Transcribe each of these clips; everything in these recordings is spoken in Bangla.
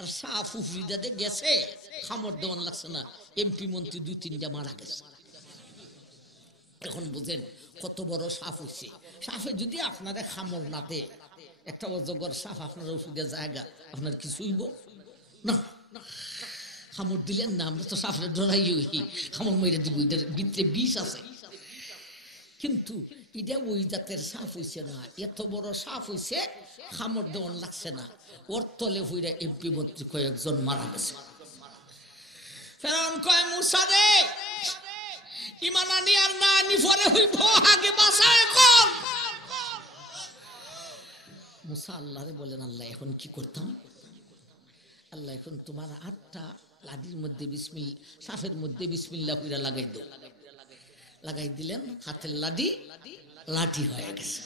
আর সাফ উফরিদাতে গেছে খামর দেওয়ান লাগছে না, এমপি মন্ত্রী 2-3টা মারা গেছে। এখন বুঝেন কত বড় সাফ হইছে। সাফে যদি আপনারা খামর না দে, একটা অজগর সাফ আপনার ওষুধের জায়গা, আপনার কিছু হইব না। খামর দিলেন না, আমরা তো সাফের ডরাই হই, খামর মেরে দিব, এটার ভিতরে বিষ আছে। কিন্তু এটা ওই জাতের সাফ হইছে না, এত বড় সাফ হইছে, খামর দেওয়ান লাগছে না, ওর তলে হইরা এমপি মন্ত্রী কয়েকজন মারা গেছে। ফেরাউন কয় মুসা রে, ইমান আনি আর না আনি পরে হইব, আগে বাঁচায় কোন। মুসা আল্লাহরে বলেন, আল্লাহ এখন কি করতাম? আল্লাহ এখন তোমার 8টা লাঠির মধ্যে বিসমিল্লাহ, সাফের মধ্যে বিসমিল্লাহ কইরা লাগাই দাও। লাগাই দিলেন, হাতের লাঠি লাঠি হয়ে গেছে।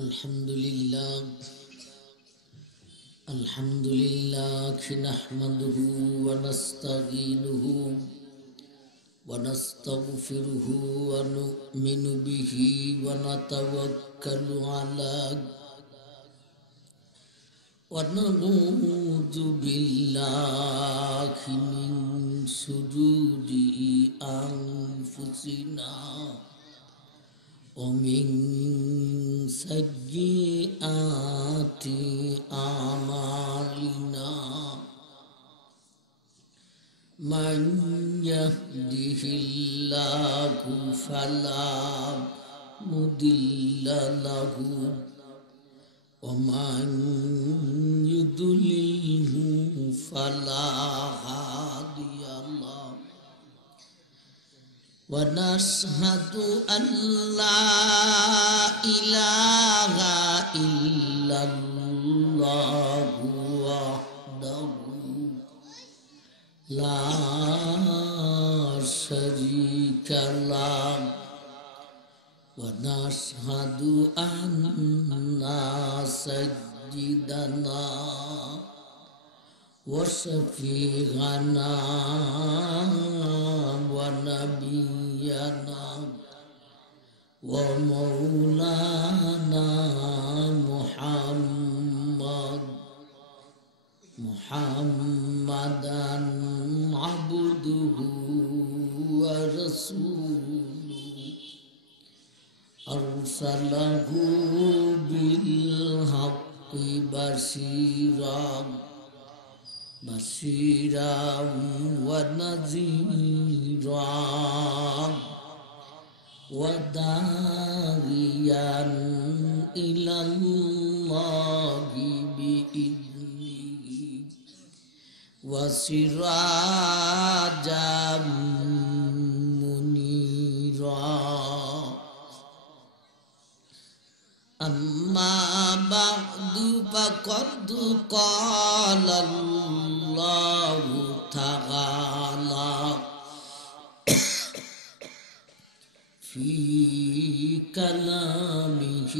আলহামদুলিল্লাহ আলহামদুলিল্লাহ নাহমাদুহু ওয়া নাস্তাগীনুহু ওয়া নাস্তাগফিরুহু ওয়া নু'মিনু বিহি ওয়া নাতাওয়াক্কালু আলাইহি ওয়া নাউযু বিল্লাহি মিন শুরুরি আনফুসিনা ومن سيئات أعمالنا من يهده الله فلا مضل له ومن يضلله فلا هادي له ونشهد أن لا إله إلا الله وحده لا شريك له ونشهد أن سيدنا وشفيعنا ونبينا ومولانا محمدا عبده ورسوله أرسله بالحق بشيرا ونذيرا وداعيا إلى الله بإذنه وسراجا منيرا أما بعد فقد قال الله تعالى في كلامه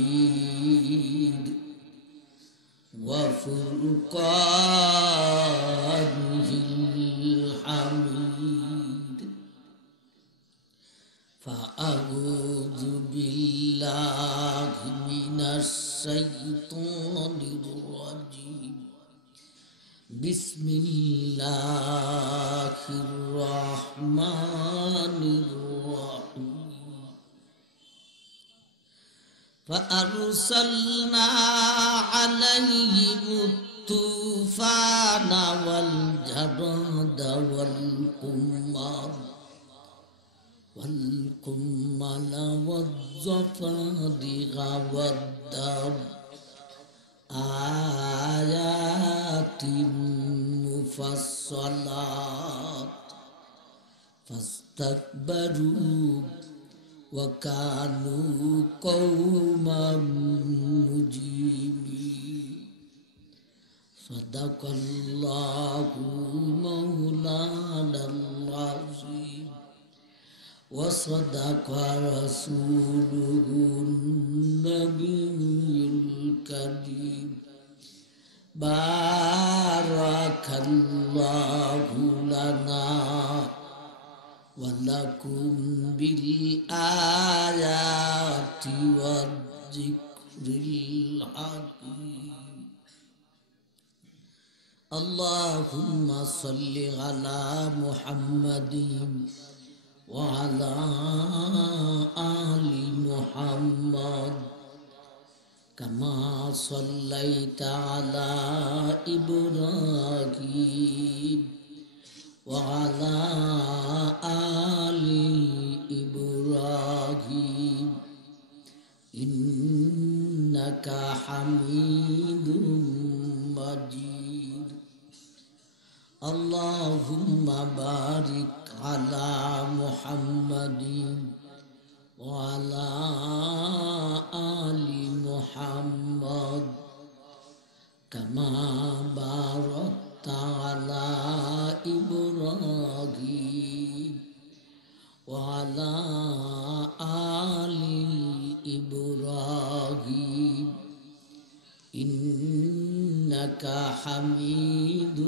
المجيد وفرقانه الحميد فأعوذ بالله من الشيطان الرجيم بسم الله الرحمن الرحيم فأرسلنا عليهم الطوفان والجراد والقمل والضفادع والدم آيات مفصلات فاستكبروا وكانوا قوما مجرمين صدق الله مولانا العظيم وصدق رسوله النبي الكريم بارك الله لنا ولكم بالآيات والذكر الحكيم اللهم صل على محمد وعلى آل محمد كما صليت على إبراهيم وعلى آل إبراهيم إنك حميد مجيد اللهم بارك على محمد وعلى آل محمد كما باركت على إبراهيم وعلى آل إبراهيم إنك حميد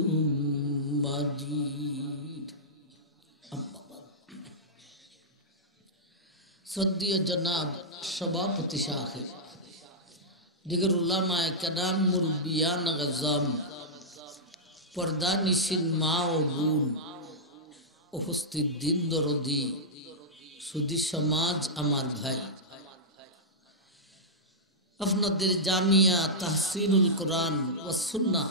مجيد শ্রদ্ধেয় জনাব সভাপতি সাহেব, দিগর উলামায়ে কেরাম, মুরব্বিয়ান আযম, পর্দা নিশিন মা ও বোন, উপস্থিত দিন দরদি সুধী সমাজ, আমার ভাই, আপনাদের জামিয়া তাহসিনুল কোরআন ও সুন্নাহ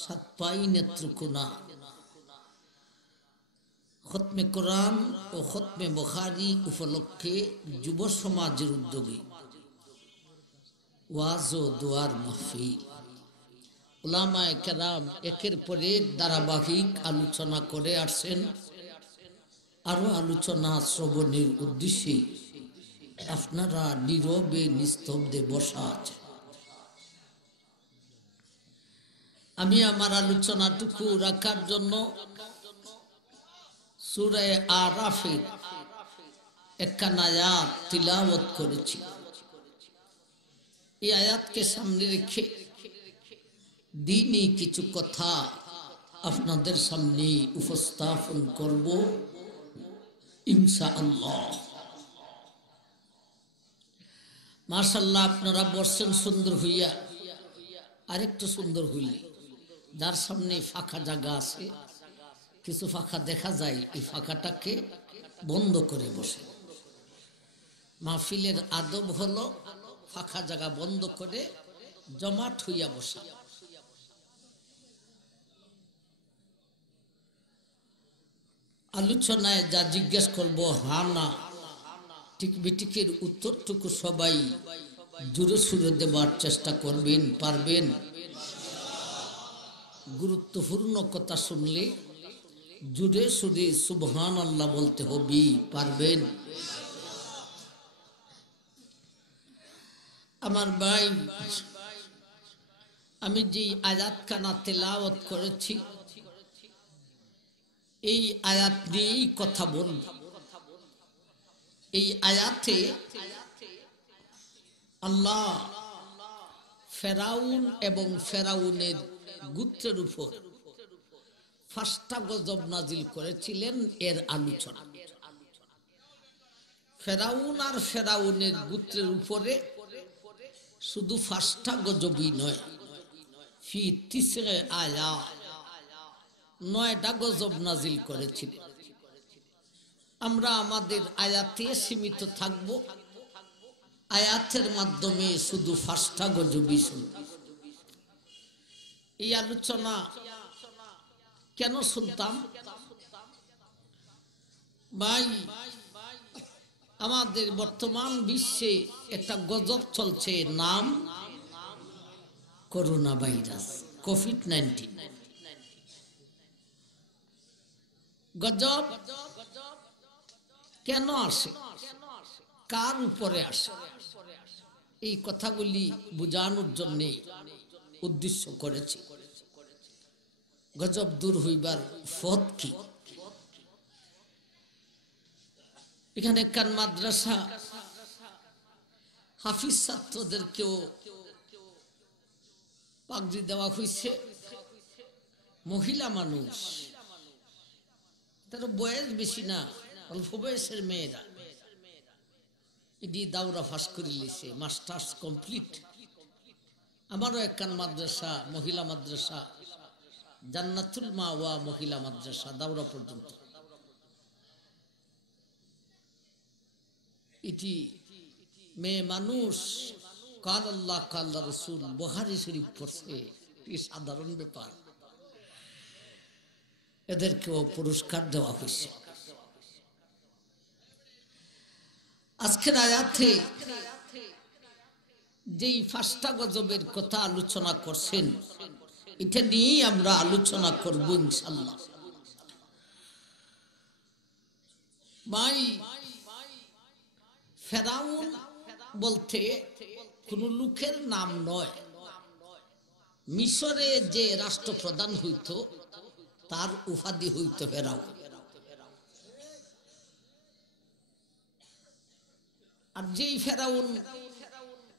সাতপাই নেত্রকোনা খতমে কোরআন ও খতমে বুখারী উপলক্ষে যুব সমাজের উদ্যোগে ওয়াজ ও দোয়ার মাহফিল। উলামায়ে কেরাম একের পর এক ধারাবাহিক আলোচনা করে আসছেন। আরো আলোচনা শ্রবণের উদ্দেশ্যে আপনারা নীরবে নিস্তব্ধে বসা আছেন। আমি আমার আলোচনাটুকু রাখার জন্য সূরা আরাফের একখানা আয়াত তিলাওয়াত করেছি। এই আয়াতকে সামনে রেখে দ্বীনি কিছু কথা আপনাদের সামনে উপস্থাপন করব ইনশাআল্লাহ। মাশাআল্লাহ, আপনারা বসছেন সুন্দর হইয়া, আরেকটু সুন্দর হইলে যার সামনে ফাঁকা জায়গা আছে, কিছু ফাঁকা দেখা যায়, এই ফাঁকাটাকে বন্ধ করে বসে। মাহফিলের আদব হলো ফাঁকা জায়গা বন্ধ করে জমাট হইয়া বসা। আলোচনায় যা জিজ্ঞেস করব হা না ঠিক বিটিকের উত্তরটুকু সবাই জোরে সুরে দেবার চেষ্টা করবেন, পারবেন? গুরুত্বপূর্ণ কথা শুনলে জোরে সুরে সুবহানাল্লাহ বলতে হবে, পারবেন? আমার ভাই, আমি যে আয়াতখানা তেলাওয়াত করেছি এই আয়াত নিয়েই কথা বলব। এই আয়াতে আল্লাহ ফেরাউন এবং ফেরাউনের গোত্রের উপর 5টা গজব নাজিল করেছিলেন, এর আলোচনা। ফেরাউন আর ফেরাউনের গোত্রের উপরে শুধু 5টা গজবই নয়, ফি 9 আয়াত 9টা গজব নাজিল করেছিলেন। আমরা আমাদের আয়াতে সীমিত থাকব, আয়াতের মাধ্যমে শুধু 5টা গজবই শুনব। এই আলোচনা কেন শুনতাম ভাই? আমাদের বর্তমান বিশ্বে একটা গজব চলছে, নাম করোনা ভাইরাস, কোভিড-19। গজব কেন আসে, কার উপরে আসে, এই কথাগুলি বোঝানোর জন্য উদ্দেশ্য করেছি। গজব দূর হইবার পথ কি? এখানে কান মাদ্রাসা হাফিজ ছাত্রদেরকেও পাগড়ি দেওয়া হয়েছে। মহিলা মানুষ, তার বয়স বেশি না, অল্প বয়সের মেয়েরা এটি দাওরা ফাঁস করে লিছে, মাস্টার্স কমপ্লিট। আমারও একখান মাদ্রাসা, মহিলা মাদ্রাসা, জান্নাতুল মাওয়া মহিলা মাদ্রাসা, দাওরা পর্যন্ত। এটি মেয়ে মানুষ, কাল আল্লাহ কাল রসুল বুখারী শরীফ পড়ছে, এটি সাধারণ ব্যাপার। এদেরকেও পুরস্কার দেওয়া হয়েছে। আজকের আয়াতে যেই পাঁচটা গজবের কথা আলোচনা করছেন, এটা নিয়েই আমরা আলোচনা করব ইনশাআল্লাহ। ভাই, ফেরাউন বলতে কোন লোকের নাম নয়। মিশরে যে রাষ্ট্রপ্রধান হইত তার উপাধি হইত ফেরাউন। আর যেই ফেরাউন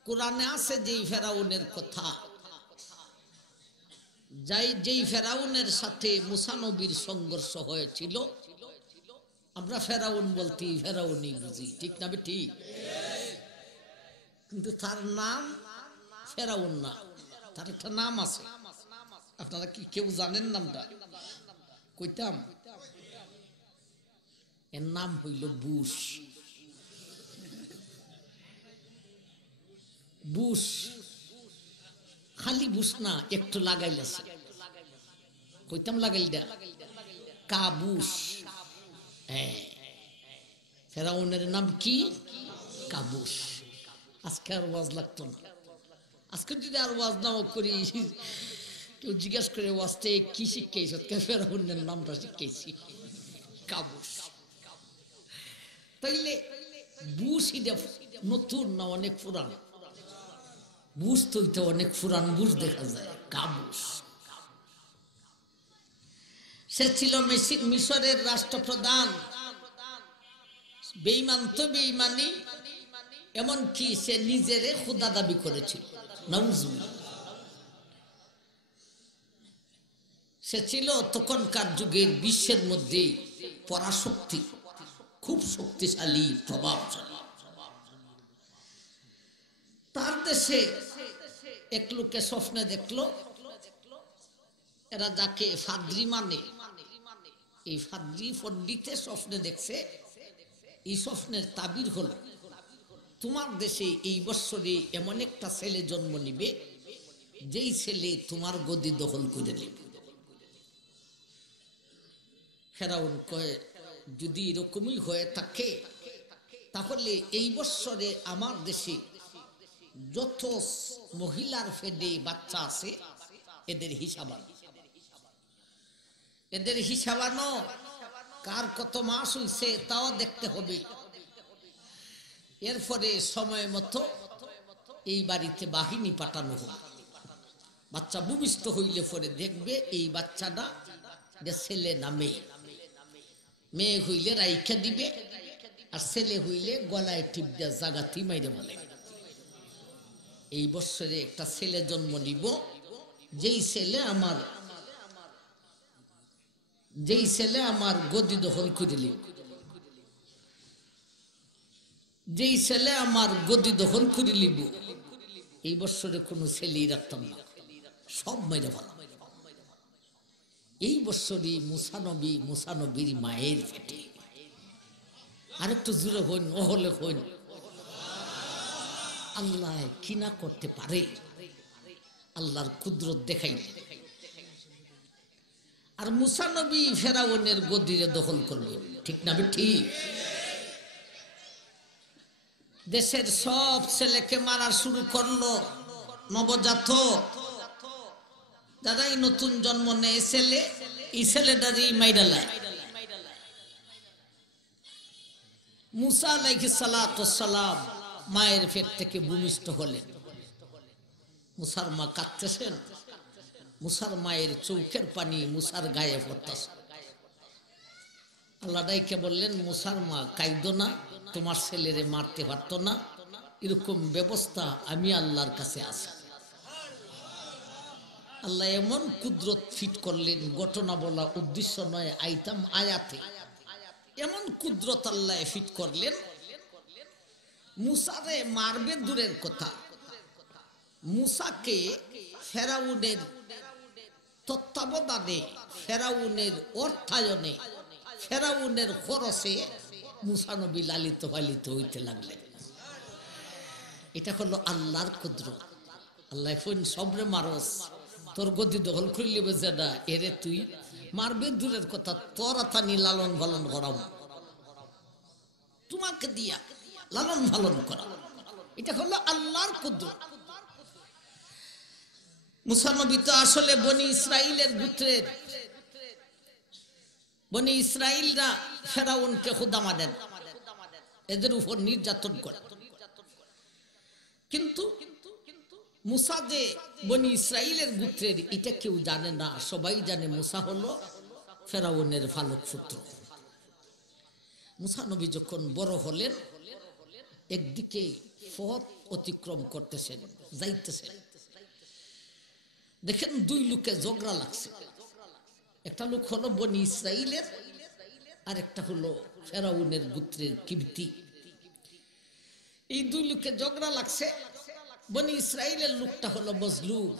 কোরআনে আছে, যেই ফেরাউনের কথা, যেই ফেরাউনের সাথে মুসা নবীর সংঘর্ষ হয়েছিল, আমরা ফেরাউন বলতে ফেরাউনই বুঝি, ঠিক না ঠিক? কিন্তু তার নাম ফেরাউন না, তার একটা নাম আছে। আপনারা কি কেউ জানেন নামটা? কইতাম, এর নাম হইল বুশ। বুশ খালি বুশ না, একটু লাগাইলেছে, কইতাম লাগাইলটা কাবুশ। ফেরাউনের নাম কি? কাবুশ। আজকে আর ওয়াজ লাগতো না। আজকে যদি আর ওয়াজ নাও করি, কেউ জিজ্ঞাসা করে ওয়াজতে কি শিখেছ, ফেরাউনের নামটা শিখেছি, কাবুশ। তাইলে বুশ এটা নতুন না অনেক পুরান? বুশ তো এটা অনেক পুরান বুশ দেখা যায়, কাবুশ। সে ছিল মিশরের রাষ্ট্রপ্রধান। বেঈমান তো বেঈমানি, এমনকি সে নিজেরে খোদা দাবি করেছিল। নাউজুবিল্লাহ। সে ছিল তখনকার যুগের বিশ্বের মধ্যে পরাশক্তি, খুব শক্তিশালী, প্রভাবশালী। তার দেশে এক লোকে স্বপ্নে দেখলো, এরা যাকে ফাদ্রি মানে, এই ফাদ্রি পণ্ডিতে স্বপ্নে দেখছে, এই স্বপ্নের তাবির হলো, তোমার দেশে এই বৎসরে এমন একটা ছেলে জন্ম নিবে, যেই ছেলে তোমার গদি দখল করে নেবে। ফেরাউন কয়, যদি এরকমই হয়ে থাকে, তাহলে এই বৎসরে আমার দেশে যত মহিলার ফেডে বাচ্চা আছে, এদের হিসাব আনো, এদের হিসাব আনো, কার কত মাস হইছে তাও দেখতে হবে। এরপরে সময় মতো এই বাড়িতে বাহিনী পাঠানো হবে। বাচ্চা ভূমিষ্ঠ হইলে পরে দেখবে এই বাচ্চাটা ছেলে না মেয়ে। মেয়ে হইলে রাইখা দিবে, আর ছেলে হইলে গলায় টিপ দিয়ে জাগাতি মাইরে বলে, এই বৎসরে একটা ছেলে জন্ম নিব, যেই ছেলে আমার গদি দখল করে নিব, যেই ছেলে আমার গদি দখল করে নিব, এই বৎসরে কোনো ছেলেই রাখতাম না, সব মেরে ফেলা। এই বৎসরই মুসা নবীর মায়ের পেটে। আরেকটু জোরে হইন, ওহলে হইন। আল্লাহ কি না করতে পারে, আল্লাহর কুদরত দেখাইল। আর মুসা নবী ফেরাউনের গদিরে দখল করবে, ঠিক না ঠিক? দেশের সব ছেলেকে মারা শুরু করলো, নবজাতক যারাই নতুন জন্ম নেয় ছেলে, এই ছেলেটারই মাইরালায়। মুসা আলাইহিস সালাতু ওয়াস সালাম মায়ের পেট থেকে ভূমিষ্ঠ হলেন। মুসার মা কাঁদতেছেন, মুসার মায়ের চোখের পানি মুসার গায়ে পড়তেছে। আল্লাহ ডাইকে বললেন, মুসার মা কাইদো না, তোমার ছেলেরে মারতে পারতো না, এরকম ব্যবস্থা আমি আল্লাহর কাছে আছে। আল্লাহ এমন কুদরত ফিট করলেন, ঘটনা বলা উদ্দেশ্য নয়, আইতাম আয়াতে এমন কুদরত আল্লাহ ফিট করলেন, মুসারে মারবে দূরের কথা, মুসাকে ফেরাউনের তত্ত্বাবধানে, ফেরাউনের অর্থায়নে, ফেরাউনের খরচে মুসা নবী লালিত পালিত হইতে লাগলেন। এটা হলো আল্লাহর কুদরত। আল্লাহ সবরে মারস, তোর গদি দখল করলি বেজে না, এরে তুই মারবে দূরের কথা, তোর আতানি লালন পালন করাম, তোমাকে দিয়া লালন পালন করা, এটা হলো আল্লাহর কুদরত। মুসা নবী তো আসলে বনি ইসরাইলের গোত্রের, বনি ইসরাইলরা ফেরাউনকে খোদা মানেন, এদের উপর নির্যাতন করে। কিন্তু মুসা যে বনি ইসরাইলের গোত্রের এটা কেউ জানে না, সবাই জানে মুসা হলো ফেরাউনের ফালক পুত্র। মুসা নবী যখন বড় হলেন, একদিকে পথ অতিক্রম করতেছেন, যাইতেছেন, দেখেন দুই লোকে ঝগড়া লাগছে। একটা লোক হলো বনি ইসরাইলের, আর একটা হলো ফেরাউনের গোত্রের কিবতি। এই দুই লোকে ঝগড়া লাগছে। বনি ইসরাইলের লোকটা হলো মজলুম,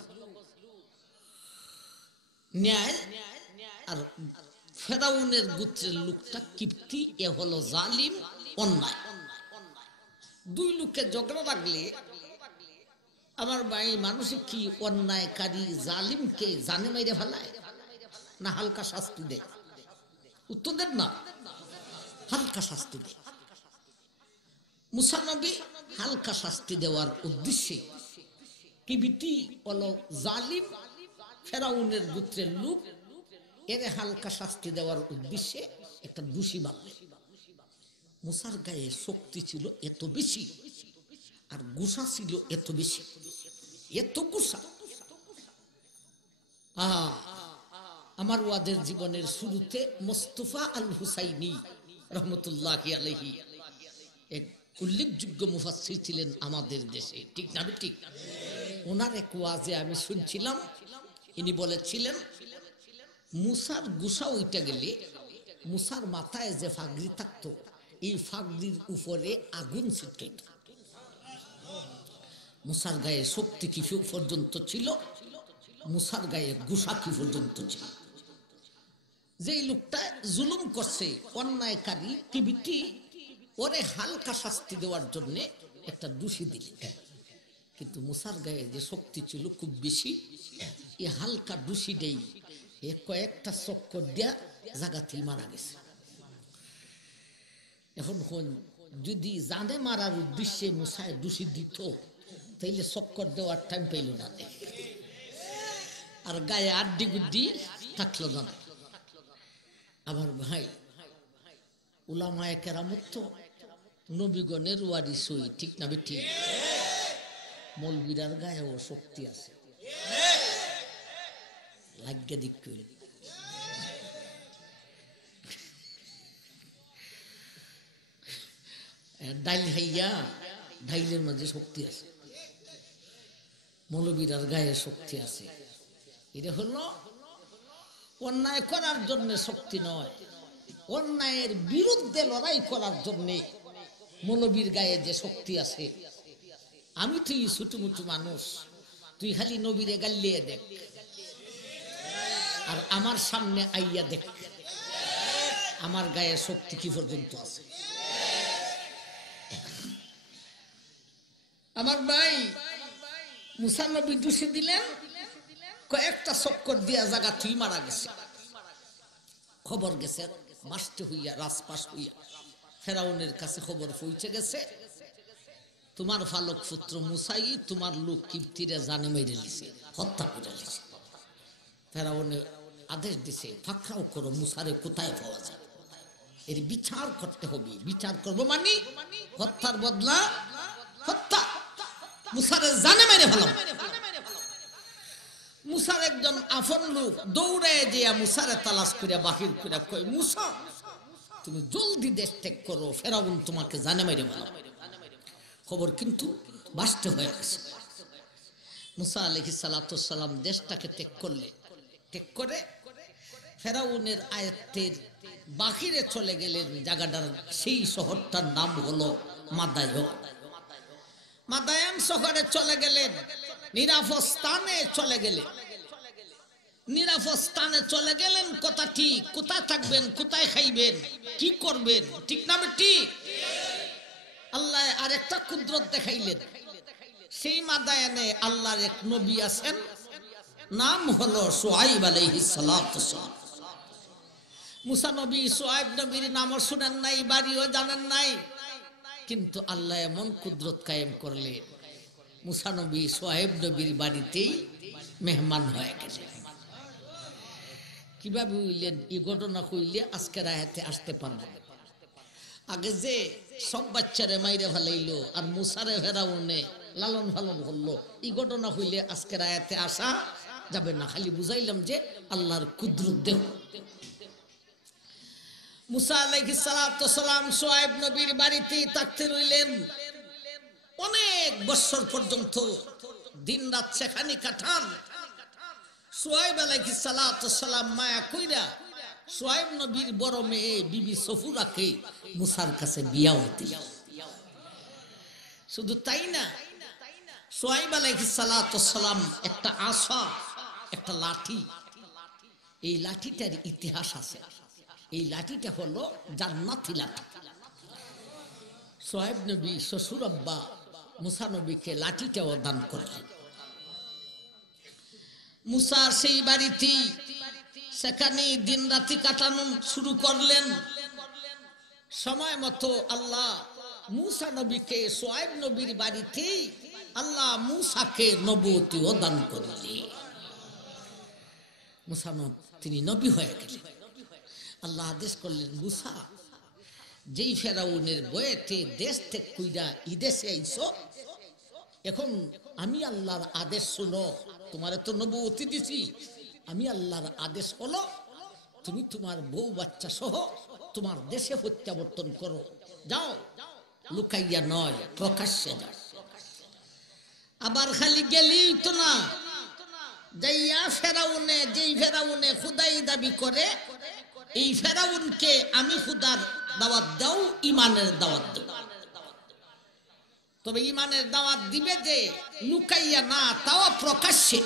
ন্যায়, আর ফেরাউনের গোত্রের লোকটা কিবতি, এ হলো জালিম, অন্যায়। দুই লোকে ঝগড়া লাগলে আমার ভাই মানুষ কি অন্যায়কারী জালিমকে জানে মাইরে ফেলায় না হালকা শাস্তি দেয়? উত্তর দেন না, হালকা শাস্তি দেয়। মুসা নবী হালকা শাস্তি দেওয়ার উদ্দেশ্যে কিবতি হলো জালিম, ফেরাউনের গোত্রের লোক, এর হালকা শাস্তি দেওয়ার উদ্দেশ্যে একটা দোষী বানালেন। মুসার গায়ে শক্তি ছিল এত বেশি, আর গুসা ছিল এত বেশি, এত গুসা। আমার ওয়াদের জীবনের শুরুতে মোস্তফা আল হুসাইনি রহমতুল্লাহি আলাইহি এক উল্লেখযোগ্য মুফাসসির ছিলেন আমাদের দেশে, ঠিক না? ঠিক। ওনার এক ওয়াজে আমি শুনছিলাম, ইনি বলেছিলেন মুসার গুসা উঠে গেলে মুসার মাথায় যে ফাগড়ি থাকতো, এই ফাগড়ির উপরে আগুন ছিটকাইত। মুসার গায়ে শক্তি কি পর্যন্ত ছিল, মুসার গায়ে গুসা কি পর্যন্ত ছিল। যেই লোকটা জুলুম করছে, অন্যায়কারী কিবতি, ওরে হালকা শাস্তি দেওয়ার জন্য একটা দোষী দিলেন। কিন্তু মুসার গায়ে যে শক্তি ছিল খুব বেশি, এ হালকা দোষী দেই এ কয়েকটা চক্কর দিয়া জায়গাতেই মারা গেছে। এখন যদি জানে মারার উদ্দেশ্যে মুসায় দোষী দিত, তাইলে চক্কর দেওয়ার টাইম পাইল না, আর গায়ে আড্ডি গুড্ডি থাকলো না। আমার ভাই, উলামায়ে কেরামত তো নবীগণের ওয়ারিস হই, ঠিক না বেঠিক? মৌলবীরার গায়েও শক্তি আছে, লাগিয়ে দিক কইল। ডাইল হাইয়া, ডাইলের মাঝে শক্তি আছে, মৌলবীরার গায়ে শক্তি আছে। এটা হলো অন্যায় করার জন্য শক্তি নয়, অন্যায়ের বিরুদ্ধে লড়াই করার জন্য মৌলবীর গায়ে যে শক্তি আছে। আমি তুই ছোটমুটু মানুষ, তুই খালি নবীরে গাল্লিয়ে দেখ, আর আমার সামনে আইয়া দেখ আমার গায়ে শক্তি কি পর্যন্ত আছে। আমার ভাই, মুসা নবী দোষী দিলেন, কয়েকটা চক্কর দিয়া জায়গা তুই মারা গেছে। খবর গেছে মাসতে হইয়া, রাজপাস হইয়া ফেরাউনের কাছে খবর পৌঁছে গেছে, তোমার ফালক পুত্র মুসাই তোমার লোক কিবতিরে জানে মেরে লিছে, হত্যা করে লিছে। ফেরাউনে আদেশ দিছে, ফাঁকরাও করো, মুসারে কোথায় পাওয়া যায়, এর বিচার করতে হবে। বিচার করবো মানে হত্যার বদলা হত্যা, মুসারে জানে মেরে ফেলাম। মুসার একজন আফন লোক দৌড়ে দিয়া মুসারে তালাশ করে বাহির করে কই, মুসা তুমি জলদি দেশ ত্যাগ করো, ফেরাউন তোমাকে জানে মেরে বলো। খবর কিন্তু বাস্তব হয়ে গেছে। মুসা আলাইহিস সালাতু সালাম দেশটাকে ত্যাগ করলে, ত্যাগ করে ফেরাউনের আয়ত্তের বাহিরে চলে গেলেন। জায়গাটার সেই শহরটার নাম হলো মাদায়ন। মাদায়ান শহরে চলে গেলেন, নিরাপদ স্থানে চলে গেলেন। নিরাপদ স্থানে চলে গেলেন কথা ঠিক, কোথায় থাকবেন, কোথায় খাইবেন, কি করবেন, ঠিক না ঠিক? আল্লাহ আরেকটা কুদরত দেখাইলেন। সেই মাদায়ানে আল্লাহর এক নবী আছেন, নাম হলো শুআইব আলাইহিস সালাতু সালাম। মুসা নবী শুআইব নবীর নামও শুনেন নাই, বাড়িও জানেন নাই, কিন্তু আল্লাহ এমন কুদরত কায়েম করলেন, মুসা নবী শুআইব নবীর বাড়িতেই মেহমান হয়ে গেলেন। কিভাবে হইলেন এই ঘটনা কইলে আজকের আয়াতে আসতে পারবো। আগে যে সব বাচ্চারে মাইরে ফেলাইলো আর মুসারে ফেরাউনে লালন পালন করলো, এই ঘটনা হইলে আজকের আয়াতে আসা যাবে না। খালি বুঝাইলাম যে আল্লাহর কুদরত দেহ। মুসা আলাইহিস সালাতু সালাম শুআইব নবীর বাড়িতেই থাকতে রইলেন অনেক বছর পর্যন্ত, দিন রাত সেখানে কাটান। শুআইব আলাইহিস সালাতু সালাম মায়া কইরা শুআইব নবীর বড় মেয়ে বিবি সফুরাকে মুসার কাছে বিয়াও দিলেন। শুধু তাই না, শুআইব আলাইহিস সালাতু সালাম একটা আসা, একটা লাঠি, এই লাঠিটার ইতিহাস আছে। এই লাঠিটা হলো জান্নাতি লাঠি। শুআইব নবী শ্বশুর আব্বা মুসা নবীকে লাঠিটাও দান করলেন। মুসা সেই বাড়িতে সেখানে দিন রাতি কাটানো শুরু করলেন। সময় মতো আল্লাহ মুসা নবীকে শুআইব নবীর বাড়িতে আল্লাহ মুসাকে নবুয়তিও দান করলেন। মুসা তিনি নবী হয়ে গেলেন। আল্লাহ আদেশ করলেন, মুসা যেই ফেরাউনের বয়েতে দেশ থেকে কইরা ইদেশে আইছো, এখন আমি আল্লাহর আদেশ শুনো। তোমারে তো নবুয়তি দিছি, আমি আল্লাহর আদেশ হলো তুমি তোমার বউ বাচ্চা সহ তোমার দেশে প্রত্যাবর্তন করো। যাও, লুকাইয়া নয়, প্রকাশ্যে যাও। আবার খালি গেলেই তো না, যাইয়া ফেরাউনে, যেই ফেরাউনে খুদাই দাবি করে, এই ফেরাউনকে আমি খুদার দাওয়াত দাও, ইমানের দাওয়াত দাও। তবে ইমানের দাওয়াত দিবে যে লুকাইয়া না, তাও প্রকাশ্যে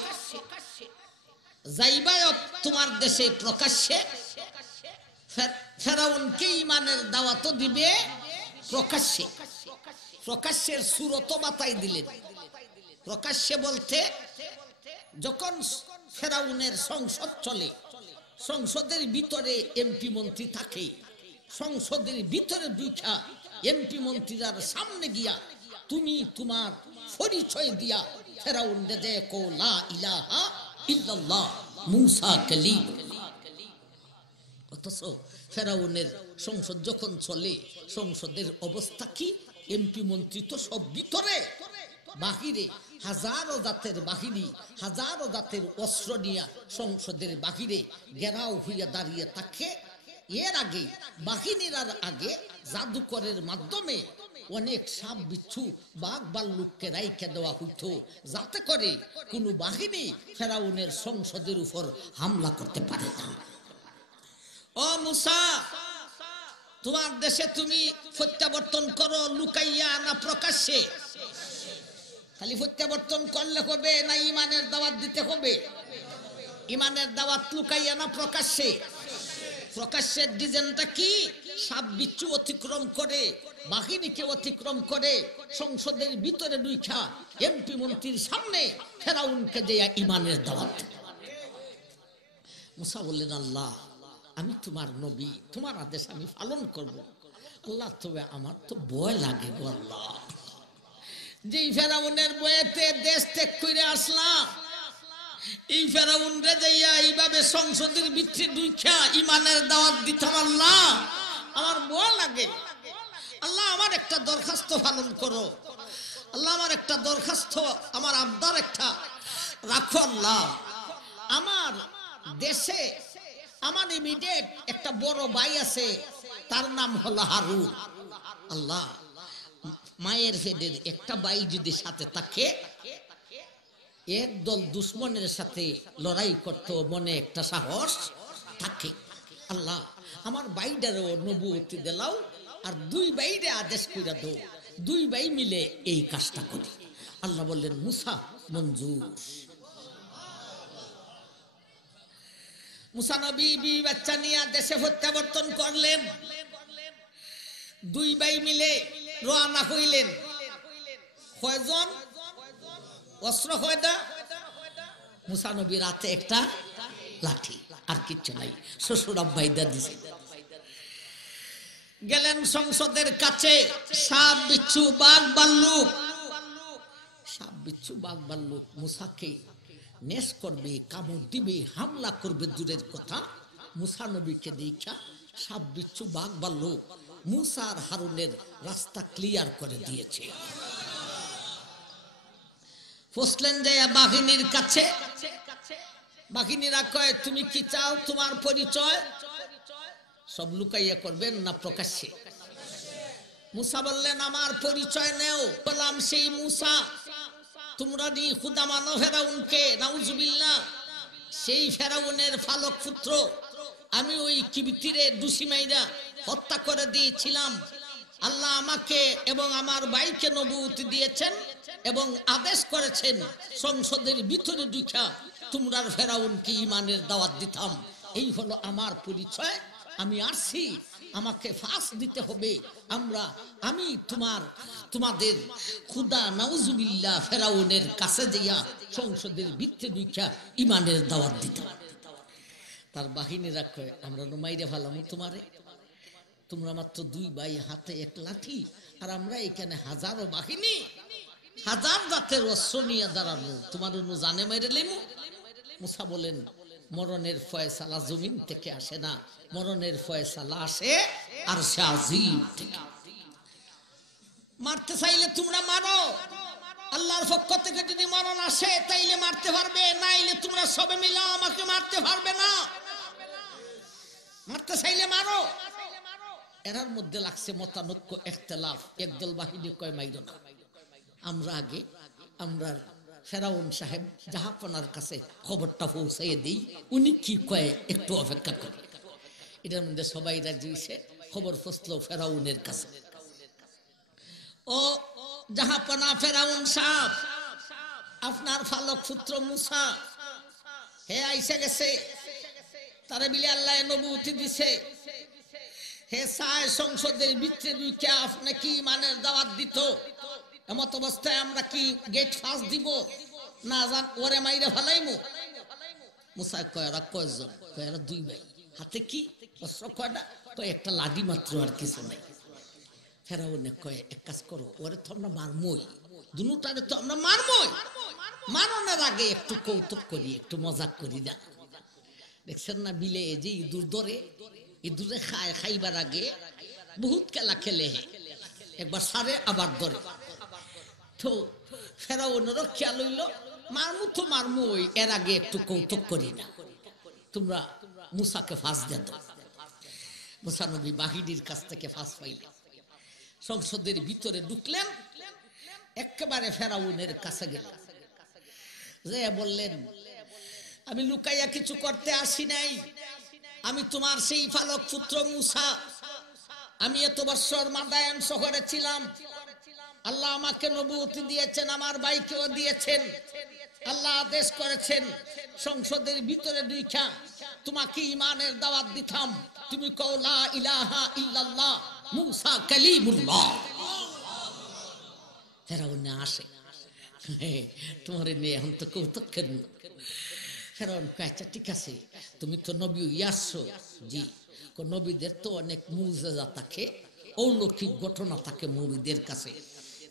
যাইবায় তোমার দেশে প্রকাশ্যে। ফেরাউনকে ইমানের দাওয়াত দিবে প্রকাশ্যে। প্রকাশ্যের সুরত বাতাই দিলেন। প্রকাশ্যে বলতে যখন ফেরাউনের সংসদ চলে, সংসদের ভিতরে এমপি মন্ত্রী থাকে, সংসদের ভিতরে দুইটা এমপি মন্ত্রীর সামনে গিয়া তুমি তোমার পরিচয় দিয়া ফেরাউন দে কো লা ইলাহা ইল্লাল্লাহ মুসা কালিম। অথচ ফেরাউনের সংসদ যখন চলে, সংসদের অবস্থা কি? এমপি মন্ত্রী তো সব ভিতরে, বাহিরে হাজারো জাতের বাহিনী, হাজারো জাতের অস্ত্র নিয়ে সংসদের বাহিরে ঘেরাও হইয়া দাঁড়িয়ে থাকে। এর আগে বাহিনীর আগে জাদুকরের মাধ্যমে অনেক সাপ বিচ্ছু বাঘ ভাল্লুককে রাইখে দেওয়া হইতো, যাতে করে কোনো বাহিনী ফেরাউনের সংসদের উপর হামলা করতে পারে না। ও মুসা, তোমার দেশে তুমি প্রত্যাবর্তন করো লুকাইয়া না প্রকাশ্যে? খালি প্রত্যাবর্তন করলে হবে না ইমানের দাওয়াত দিতে হবে? ইমানের দাওয়াত লুকাইয়া না প্রকাশ্যে? প্রকাশ্যের ডিজাইনটা কি? সাপ বিচ্ছু অতিক্রম করে, বাহিনীকে অতিক্রম করে সংসদের ভিতরে দুইটা এমপি মন্ত্রীর সামনে ফেরাউনকে দেয়া ইমানের দাওয়াত। মুসা বললেন, আল্লাহ আমি তোমার নবী, তোমার আদেশ আমি পালন করব। আল্লাহ তবে আমার তো ভয় লাগে গো আল্লাহ, যেই ফেরাউনের বয়েতে দেশ ত্যাগ করে আসলাম, এই ফেরাউন রে যাইয়া এইভাবে সংসদের ভিতরে দুইটা ইমানের দাওয়াত দিতাম, আল্লাহ আমার ভয় লাগে। আল্লাহ আমার একটা দরখাস্ত পালন করো, আল্লাহ আমার একটা দরখাস্ত, আমার আবদার একটা রাখো আল্লাহ। আমার দেশে আমার ইমিডিয়েট একটা বড় ভাই আছে, তার নাম হলো হারুন। আল্লাহ, মায়ের পেটের একটা ভাই যদি সাথে থাকে, একদল দুশ্মনের সাথে লড়াই করতে মনে একটা সাহস থাকে। আল্লাহ, আমার ভাইটারও নবুয়তি দিলাও, আর দুই ভাইরে আদেশ কইরা দাও, দুই ভাই মিলে এই কাজটা করি। আল্লাহ বললেন মুসা মঞ্জুর। মুসা নবী বিবি বাচ্চা নিয়ে দেশে প্রত্যাবর্তন করলেন। দুই ভাই মিলে রওনা হইলেন। কয়জন? অস্ত্র কয়টা? মুসা নবী রাতে একটা লাঠি, আর কিচ্ছু নাই। শ্বশুর আব্বাইদা দিছে। গেলেন সংসদের কাছে। সাপ বিচ্ছু বাঘ ভাল্লুক, সাপ বিচ্ছু বাঘ ভাল্লুক মুসাকে নেশ করবে, কামড় দিবে, হামলা করবে দূরের কথা। মুসা নবীকে দেখা সাপ বিচ্ছু বাঘ ভাল্লুক মুসা আর হারুনের রাস্তা ক্লিয়ার করে দিয়েছে। ফসলেন যায় বাহিনীর কাছে। বাহিনীরা কয় তুমি কি চাও, তোমার পরিচয়? সব লুকাইয়া করবেন না প্রকাশ্যে? মুসা বললেন আমার পরিচয় নেও। বললাম সেই মুসা, তোমরা নি খুদা মানো ফেরাউনকে, নাউজুবিল্লাহ, সেই ফেরাউনের ফালক পুত্র। আমি ওই কিবতীরে দুসিমাইরা হত্যা করে দিয়েছিলাম। আল্লাহ আমাকে এবং আমার ভাইকে নবুয়তি দিয়েছেন এবং আদেশ করেছেন সংসদের ভিতরে ঢুকা তোমরা ফেরাউনকে ঈমানের দাওয়াত দিতাম। এই হলো আমার পরিচয়। আমি আসছি, আমাকে ফাঁস দিতে হবে। আমি তোমাদের খুদা নাউজুবিল্লাহ ফেরাউনের কাছে যাইয়া সংসদের ভিতরে ঢুকা ঈমানের দাওয়াত দিতাম। তার বাহিনীরা কয় আমরা মাইরে ফেলামু তোমারে, তোমরা মাত্র দুই ভাই, হাতে এক লাঠি, আর আমরা এখানে হাজারো বাহিনী, হাজার জাতের অস্ত্র নিয়ে দাঁড়ানো, তোমার জানে মেরে লেমু। মুসা বলেন মরণের ফয়সালা জমিন থেকে আসে না, মরণের ফয়সালা আসে আরশে আজিম থেকে। মারতে চাইলে তোমরা মারো, আল্লাহর পক্ষ থেকে যদি মরণ আসে তাইলে মারতে পারবে, নাইলে তোমরা সবে মিলে আমাকে মারতে পারবে না। মারতে চাইলে মারো। এরার মধ্যে লাগছে মতানৈক্য, ইখতিলাফ। একদল বাহিনী কয় মাইরো না, আমরা ফেরাউন সাহেব জাহাপনার কাছে খবরটা পৌঁছাইয়ে দিই, উনি কি কয় একটু অপেক্ষা করে। এটার মধ্যে সবাই রাজি হইছে। খবর পৌঁছলো ফেরাউনের কাছে। ও জাহাপনা ফেরাউন সাহেব, আপনার ফালক পুত্র মুসা হে আইসা গেছে, তারে বিলে আল্লাহ নবুয়তি দিছে। হে সায় সংসদের ভিতরে ঢুকে আপনাকে ঈমানের দাওয়াত দিত। এমত অবস্থায় আমরা কি গেট ফাঁস দিব না, জান ওরে মাইরে ফেলাইমু? মুসা কয় এরা কয়জন? কয় এরা দুই ভাই। হাতে কি অস্ত্র? কয়টা? কয় একটা লাঠি মাত্র, আর কিছু নাই। ফেরাউনে কয় এক কাজ করো, ওরে তো আমরা মারমই, দুটারে তো আমরা মারমই, মারণের আগে একটু কৌতুক করি, একটু মজাক করি না। দেখছেন না বিলে যে ইঁদুর ধরে, ইঁদুরে খাইবার আগে বহুত খেলা খেলে, একবার সারে আবার ধরে। তো ফেরাউনেরও খেয়াল হইল মারমু তো মারমু, এর আগে একটু কৌতুক করি না, তোমরা মুসাকে ফাঁস দেন। মুসা নবী বাহিনীর কাছ থেকে ফাঁস পাইলেন, সংসদের ভিতরে ঢুকলেন, একেবারে ফেরাউনের কাছে গেলেন, যে বললেন আমি লুকাইয়া কিছু করতে আসি নাই, আমি তোমার সেই ফালক পুত্র মুসা। আমি এত বছর মাদায়ান শহরে ছিলাম, আল্লাহ আমাকে নবুয়তি দিয়েছেন, আমার ভাইকেও দিয়েছেন। আল্লাহ আদেশ করেছেন সংসদের ভিতরে ঢুকা তোমাকে ঈমানের দাওয়াত দিতাম, তুমি কও লা ইলাহা ইল্লাল্লাহ মুসা কালিমুল্লাহ। ফেরাউন আসে, তোমারে নিয়ে এখন তো কৌতুক করেন। ফেরাউন কয় আচ্ছা ঠিক আছে, তুমি তো নবী আসছো। জি, নবীদের তো অনেক মুজিজা থাকে, অলৌকিক ঘটনা থাকে নবীদের কাছে,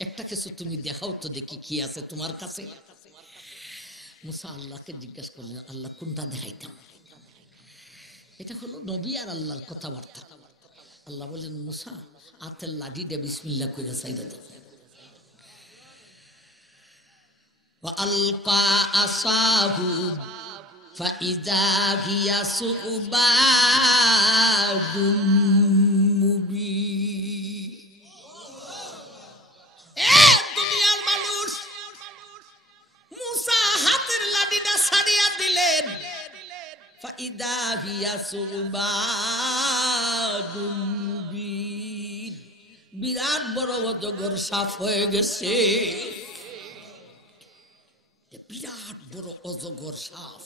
একটা কিছু তুমি দেখাও তো দেখি কি আছে তোমার কাছে। মুসা আল্লাহকে জিজ্ঞাসা করলেন আল্লাহ কোনটা দেখাইতাম? এটা হলো নবী আর আল্লাহর কথাবার্তা। আল্লাহ বললেন মুসা হাতের লাঠিটা বিসমিল্লাহ কইরা চাইরা দাও। وألقى عصاه فإذا هي ثعبان ফাইদা হিয়া সুবাদুম মুবিন, বিরাট বড় অজগর সাপ হয়ে গেছে। বিরাট বড় অজগর সাপ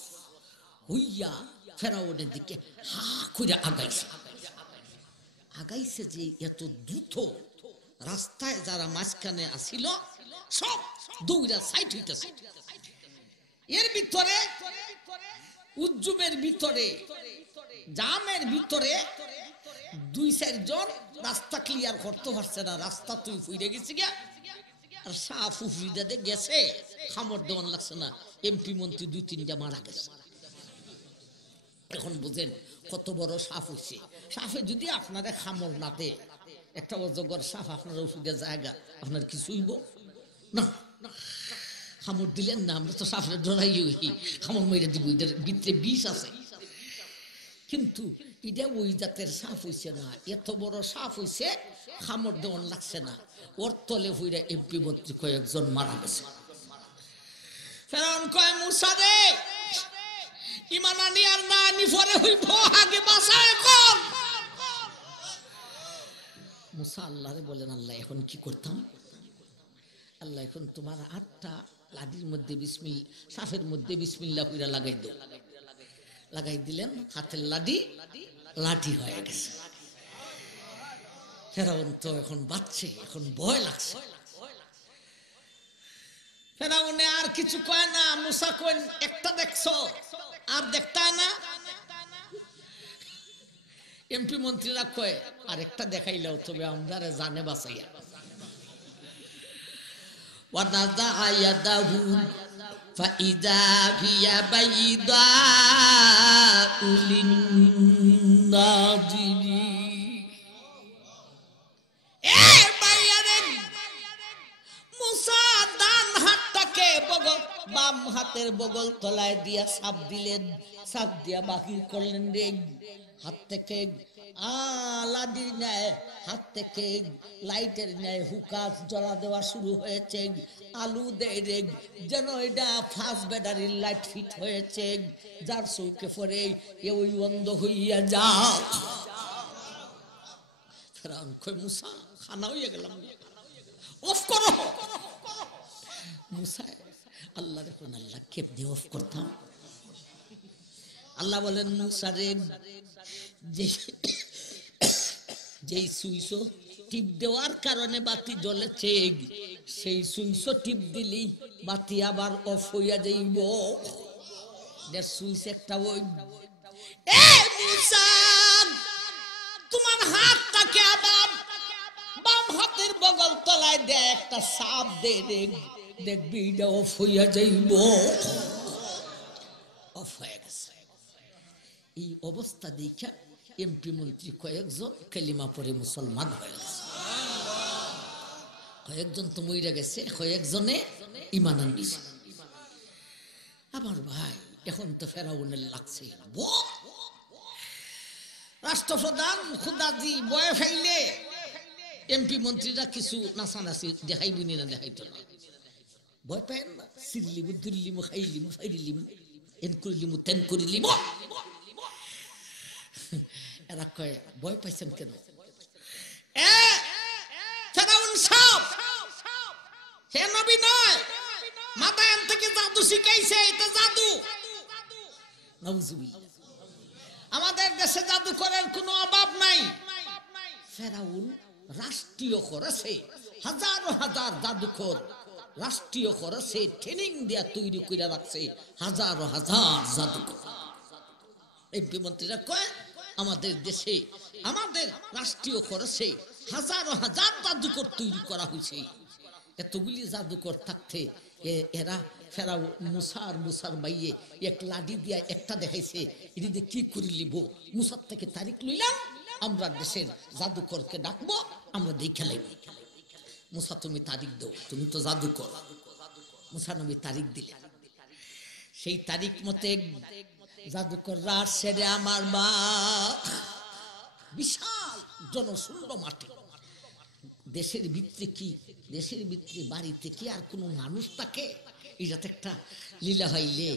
হইয়া ফেরাউনের দিকে হা করে আগাইছে। আগাইছে যে এত দ্রুত, রাস্তায় যারা মাঝখানে আসিল সব দৌড়া সাইড হইতেছে। এর ভিতরে উজ্জুবের ভিতরে জামের ভিতরে 2-4 জন রাস্তা ক্লিয়ার করতে পারছে না, রাস্তা তুই ফুইরে গেছি গা। আর সাফ উফরিদাতে গেছে, খামর দেওয়ান লাগছে না, এমপি মন্ত্রী 2-3টা মারা গেছে। এখন বুঝেন কত বড় সাপ হইছে। সাপে যদি আপনারা খামর না দে, একটা অজগর সাপ আপনার ওষুধে জায়গা, আপনার কিছু হইব না। খামর দিলেন না, আমরা তো সাপের ডরাই হই, খামর মেরে দিব, এদের ভিতরে বিষ আছে। কিন্তু এটা ওই জাতের সাপ হইছে না, এত বড় সাপ হইছে, খামর দেওয়ান লাগছে না। ওর তলে হইরা এমপি মন্ত্রী কয়েকজন মারা গেছে। ফেরাউন কয় মুসা রে, ইমান আনি আর না আনি পরে হইব, আগে বাঁচায় কর। মুসা আল্লাহরে বলেন, আল্লাহ এখন কি করতাম? আল্লাহ এখন তোমার 8টা লাঠির মধ্যে সাফের মধ্যে বিসমিল্লাহ কইরা লাগাই দাও। লাগাই দিলেন, হাতের লাঠি হয়ে গেছে। ফেরাউন তো এখন বাঁচছে, এখন ভয় লাগছে। ফেরাউনে আর কিছু কয় না। মুসা কয়, একটা দেখছো আর দেখতা না? এমপি মন্ত্রীরা কয়, আর একটা দেখাইলেও তবে আমরা জানে বাঁচাইয়া। ওয়ানাযা ইয়াদাহু ফাইদা হিয়া বাইদাউ লিন্নাযিরিন। এ বাইয়ারে, মুসা ডান হাতটাকে বাম হাতের বগল তলায় দিয়া চাপ দিলেন, চাপ দিয়া বাহির করলেন রে। হাত থেকে লাঠির ন্যায়, হাত থেকে লাইটের ন্যায় হুকা জ্বলা দেওয়া শুরু হয়েছে। আলু দেয় রে, যেন এটা ফাস্ট ব্যাটারির লাইট ফিট হয়েছে, যার চৌকে পরে এ ওই অন্ধ হইয়া যা। ফেরাউন কয়, মুসা খানা হইয়া গেলাম, অফ করো। মুসা আল্লাহ দেখুন, আল্লাহ কেমনি অফ করতাম? আল্লাহ বলেন, মুসা রে, যেই সুইচ টিপ দেওয়ার কারণে বাতি জ্বলেছে, সেই সুইচ টিপ দিলি বাতি আবার অফ হইয়া যাইব। সুইচ একটা ওই। তোমার হাতটাকে আবার বাম হাতের বগল তলায় দে, একটা চাপ দে, দেখবি এটা অফ হইয়া যাইব। অফ হয়ে গেছে। এই অবস্থা দেখা এমপি মন্ত্রী কয়েকজন কালিমা পড়ে মুসলমান হয়ে গেছে। কয়েকজন তো মইরা গেছে, কয়েকজনে ঈমান আনছে। আমার ভাই, এখন তো ফেরাউনের লাগছে। রাষ্ট্রপ্রধান খুদাজি বয়ে ফাইলে এমপি মন্ত্রীরা কিছু নাচানাচি দেখাইবি না, দেখাইতো না। ভয় পায় না, সিরলিমু দুল্লিমু খাইলিমু ফাইলিমু এন করিলিমু তেন করিলিমু। এরা কয়, ভয় পাইছেন কেন? ফেরাউন সাপ, হে নবী নয়, মাথায় থেকে জাদু শিখাইছে, এটা জাদু। নাউজুবিল্লাহ। আমাদের দেশে জাদুকরের কোনো অভাব নাই। ফেরাউন রাষ্ট্রীয় খরচে হাজার হাজার জাদুকর, রাষ্ট্রীয় খরচে ট্রেনিং দেয়া তৈরি করে রাখছে হাজার হাজার জাদুকর। এমপি মন্ত্রীরা কয়, আমাদের দেশে আমাদের রাষ্ট্রীয় খরচে হাজার হাজার জাদুকর তৈরি করা হয়েছে। এতগুলি জাদুকর থাকতে এরা ফেরাও মুসার বাইয়ে এক লাঠি দিয়া একটা দেখাইছে, এটি কি করে লিব? মুসার থেকে তারিখ লইলাম, আমরা দেশের জাদুকরকে ডাকবো, আমরা দেখে লাইব। মুসা তুমি তারিখ দাও, তুমি তো জাদুকর। মুসা নবী তারিখ দিলেন। সেই তারিখ মতে জাদুকররা সেরে আমার মা বিশাল জনশূন্য মাঠে। দেশের ভিতরে কি, দেশের ভিতরে বাড়িতে কি আর কোনো মানুষ থাকে? এটাতে একটা লীলা হইলে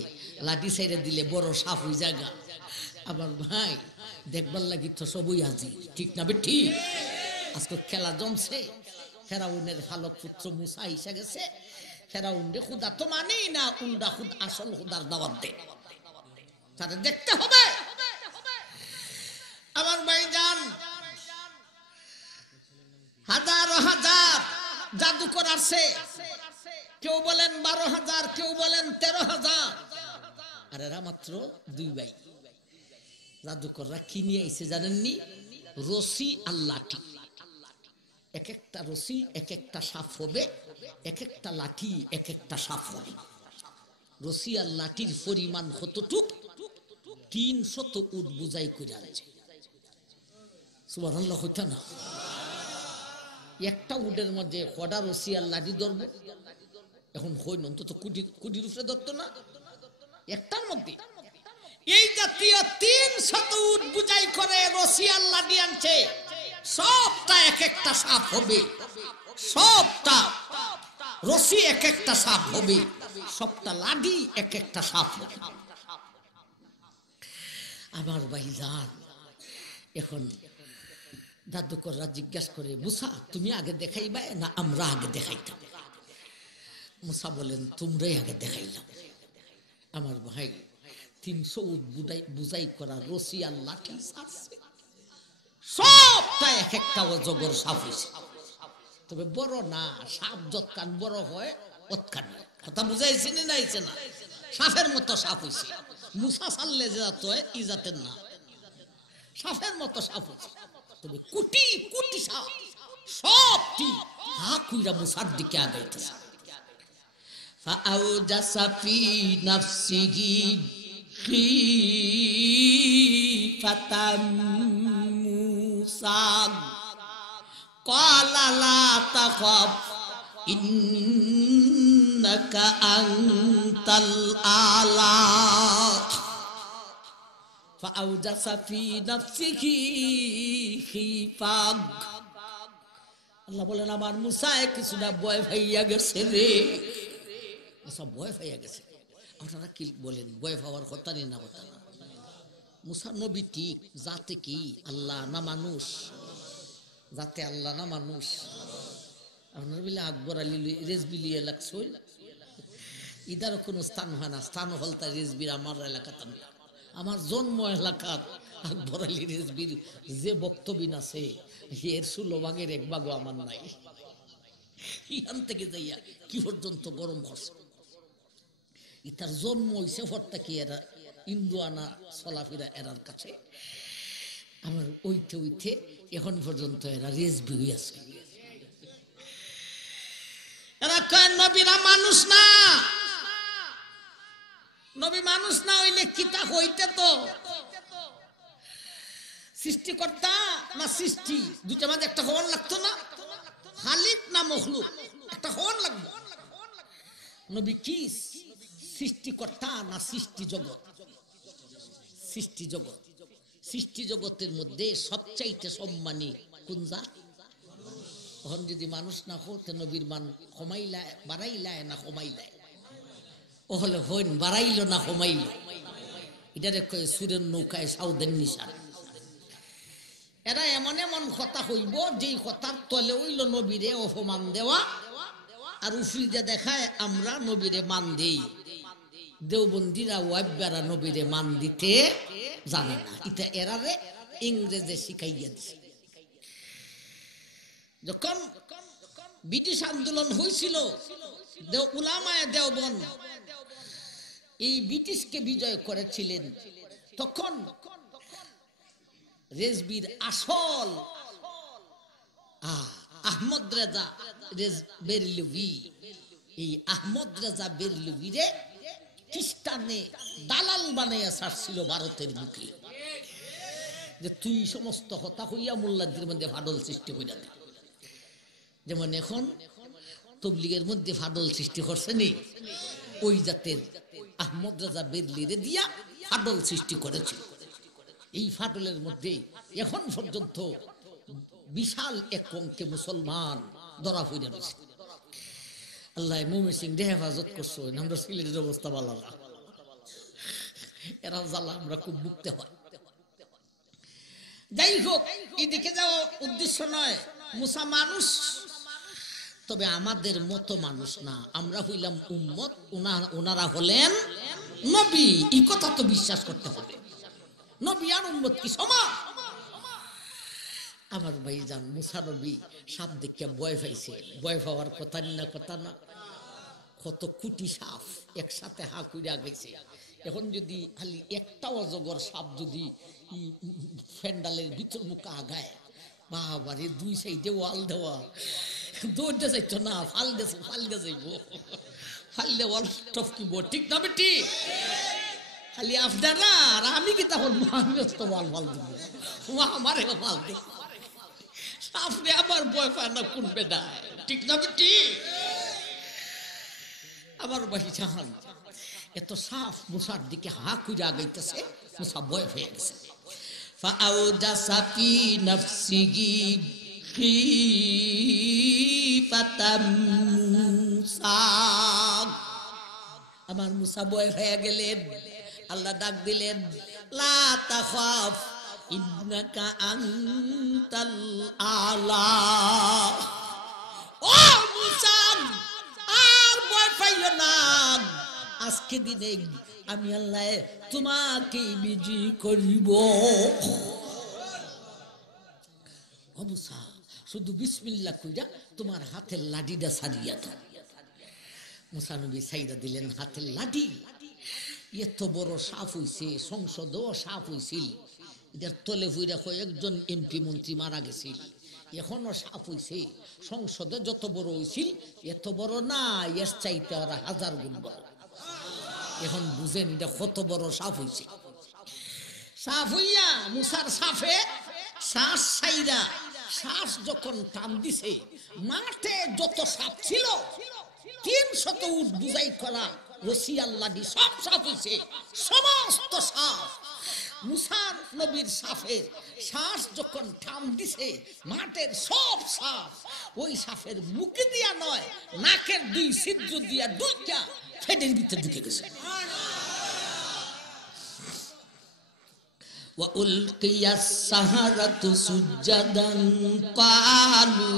লাঠি সাইরে দিলে বড় সাপ হয়ে জায়গা। আবার ভাই দেখবার লাগি তো সবই আজি, ঠিক না বে ঠিক? আজকে খেলা জমছে, ফেরাউনের ফালক পুত্র মুসা এসে গেছে। ফেরাউনরে খুদা তো মানেই না, উল্টা খুদ আসল খুদার দাওয়াত দে, তাদের দেখতে হবে। আমার ভাই যান, হাজার হাজার জাদুকর আসছে, কেউ বলেন 12,000, কেউ বলেন 13,000, আর এরা মাত্র 2 ভাই। জাদুকররা কি নিয়ে এসে জানেননি? রশি আর লাঠি। এক একটা রশি এক একটা সাপ হবে, এক একটা লাঠি এক একটা সাপ হবে। রশি আর লাঠির পরিমাণ কতটুক? 300 উট বুঝাই করে আছে। সুবহানাল্লাহ হইতা না? একটা উটের মধ্যে কটা রশি আর লাঠি ধরবে? এখন হইন অন্তত কুটির উপরে ধরতো না একটার মধ্যে। এই জাতীয় 300 উট বুঝাই করে রশি আর লাঠি আনছে, সবটা এক একটা সাপ হবে, সবটা রশি এক একটা সাপ হবে, সবটা লাঠি এক একটা সাপ হবে। আমার ভাইজান, এখন জাদুকররা জিজ্ঞাসা করে, মুসা তুমি আগে দেখাইবা না আমরা আগে দেখাইতাম? মুসা বলেন তোমরাই আগে দেখাইলাম। আমার ভাই 300 উট বুঝাই করা রশি আর লাঠি ছাড়ছে, সবটা এক একটা অজগর সাপ হয়েছে। তবে বড় না, সাপ যৎকান বড় হয় অতকান। কথা বুঝাইছে না? নাইছে না? সাপের মতো সাপ হয়েছে। মুসা ছাড়লে যে জাত হয় ই জাতের না, সাপের মতো সাপ হয়েছে। তবে কোটি কোটি সাপ সবটি হা কুইরা মুসার দিকে আগাইতেছে। فأوجس في نفسه خيفة موسى قال لا تخف إنك أنت الأعلى فأوجس في نفسه خيفة। আল্লাহ বলেন আমার মুসা কিছুটা ভয় পাইয়া গেছে রে। আচ্ছা ভয় পাইয়া গেছে, আপনারা কি বলেন? ভয় পাওয়ার কথা নেই না? কথা না। মুসা নবী ঠিক, জাতে কি আল্লাহ না মানুষ? জাতে আল্লাহ না মানুষ? আপনার বলে আকবর আলী রেজবিলি এলাকা ইদার কোনো স্থান হয় না, স্থান হল তার রেজবির আমার এলাকাতে না। আমার জন্ম এলাকার আকবর আলী রেজবির যে বক্তব্য আছে এর 16 ভাগের 1 ভাগও আমার নাই। এখান থেকে যাইয়া কি পর্যন্ত গরম করছে, ইতার জন্ম হইছে হরটা কি এরা ইন্দুয়ানা চলাফেরা এরার কাছে। আমার ওইতে ওইতে এখন পর্যন্ত এরা রেজবি হইয়াছে। এরা কয় নবীরা মানুষ না, নবী মানুষ না হইলে কিতা হইতে তো? সৃষ্টিকর্তা না সৃষ্টি, দুইটা মাঝে একটা হওয়ার লাগতো না? খালিক না মখলুক, একটা হওয়ার লাগবে। নবী কি সৃষ্টিকর্তা না সৃষ্টি জগৎ? সৃষ্টি জগৎ। সৃষ্টি জগতের মধ্যে সবচাইতে সম্মানী কোন জাত? এখন যদি মানুষ না হতে নবীর মান কমাইলায় বাড়াইলায় না কমাইলায়? ও হলে হইন বাড়াইল না কমাইল? এটারে কয় সুরের নৌকায় সাউদের নিশান। এরা এমন এমন কথা হইব যেই কথার তলে হইল নবীরে অপমান দেওয়া, আর উফরিদে দেখায় আমরা নবীরে মান দেই। দেওবন্দিরা ওয়াইবারা নবীরে মান দিতে জানে না, এটা এরারে ইংরেজে শিখাইয়া দিছে। যখন ব্রিটিশ আন্দোলন হয়েছিল, উলামায়ে দেওবন্দ এই ব্রিটিশকে বিজয় করেছিলেন, তখন রেজবির আসল আহমদ রেজা বেরলভি, এই আহমদ রেজা বেরলভিরে খ্রিস্টানে দালাল বানাইয়া ছাড়ছিল ভারতের মুখে, যে তুই সমস্ত হতা হইয়া মোল্লাদের মধ্যে ফাডল সৃষ্টি হইয়া দে। যেমন এখন তবলিগের মধ্যে ফাডল সৃষ্টি করছে নি, ওই জাতের আহমদ রেজা বেরলিরে দিয়া ফাডল সৃষ্টি করেছিল। এই ফাটলের মধ্যে এখন পর্যন্ত বিশাল এক অঙ্কে মুসলমান ধরা হইয়া রয়েছে। আল্লাহ মুমিন সিং রে হেফাজত করছো, আমরা সিলেটের অবস্থা ভালো না, এরা জ্বালা আমরা খুব ভুগতে হয়। যাই হোক, এদিকে যাওয়া উদ্দেশ্য নয়। মুসা মানুষ, তবে আমাদের মতো মানুষ না, আমরা হইলাম উম্মত, ওনারা হলেন নবী। এই কথা তো বিশ্বাস করতে হবে, নবী আর উম্মত কি সমান? আমার ভাই জান মুসা নবী সাপ দেখে ভয় পাইছে, ভয় পাওয়ার কথা না, কথা না, কত কোটি সাপ একসাথে হা কইরা গেছে। এখন যদি খালি একটা অজগর সাপ যদি ফ্যান্ডালের ভিতর মুখে আগায়, বাবারে দুই সাইডে ওয়াল দেওয়া, দৌড়তে চাইতো না, ফালতে যাইব, ফাললে ওয়াল টপকিব, ঠিক না বেটি? খালি আপনারা আর আমি কি তখন মহানস্ত ওয়াল ফাল দিব, আমারে ফাল দিব, সাপরে আমার ভয় পায় না কোন বেদায়, ঠিক না বেটি? আমার বাড়ি জাহান এত সাফ মুসার দিকে হা কইরা গাইতেছে, মুসা ভয় পেয়ে গেছে। ফাআউজাসা ফি নাফসিহি খীফাতাম মুসা, আমার মুসা ভয় পেয়ে গেলেন। আল্লাহ ডাক দিলেন, লা তাখাফ ইন্নাকা আনতাল আলা। ও মুসা, আর ভয় পাইও না, আজকে দিনে আমি আল্লাহ তোমাকে বিজয়ী করিব। ও মুসা, শুধু বিসমিল্লাহ কইরা তোমার হাতের লাঠিটা ছাড়িয়া দাও। মুসা নবী ছাইরা দিলেন হাতের লাঠি। এত বড় সাপ হইছে, সংসদও সাপ হইছিল, এটার তলে ফুইরা কয়েকজন এমপি মন্ত্রী মারা গেছিল, এখনো সাপ হইছে। সংসদে যত বড় হইছিল এত বড় না, এর চাইতে ওরা 1000 গুণ বড়। এখন বুঝেন এটা কত বড় সাপ হইছে। সাপ হইয়া মুসার সাপে শ্বাস ছাইরা, শ্বাস যখন টান দিছে, মাঠে যত সাপ ছিল 300 উট বুঝাই করা রসি আল্লাহ দি সব সাপ হইছে, সমস্ত সাপ মুসার নবীর সাপের শ্বাস যখন টান দিছে, মাঠের সব সাপ ওই সাপের মুখে দিয়া নয়, নাকের 2 ছিদ্র দিয়া 2টা ফেডের ভিতরে ঢুকে গেছে। ওয়া উলকিয়াস সাহারাতু সুজদান ক্বালু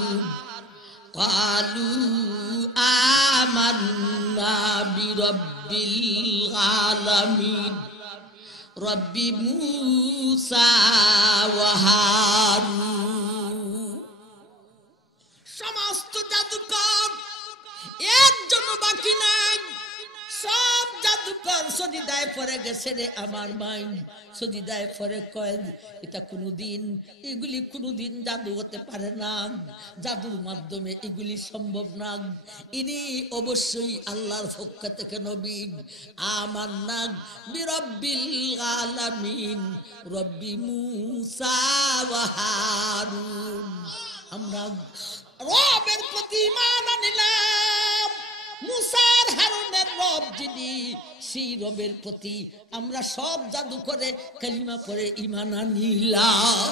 আমান্না বিরাব্বিল আলামিন রব্বি মুসা ওয়া হারুন। সমস্ত জাদুকর একজন বাকি নাই, সব জাদুকর সজিদায় পড়ে গেছে রে আমার ভাই। সজিদায় পড়ে কয় এটা কোনোদিন, এগুলি কোনোদিন জাদু হতে পারে না, জাদুর মাধ্যমে এগুলি সম্ভব না। ইনি অবশ্যই আল্লাহর পক্ষ থেকে নবী। আমান্না বিরাব্বিল আলামিন রব্বি মুসা ওয়া হারুন, আমরা রবের প্রতি ঈমান আনলাম। মুসার হারুনের রব যিনি, সেই রবের প্রতি আমরা সব জাদু করে কালিমা পড়ে ঈমান আনিলাম।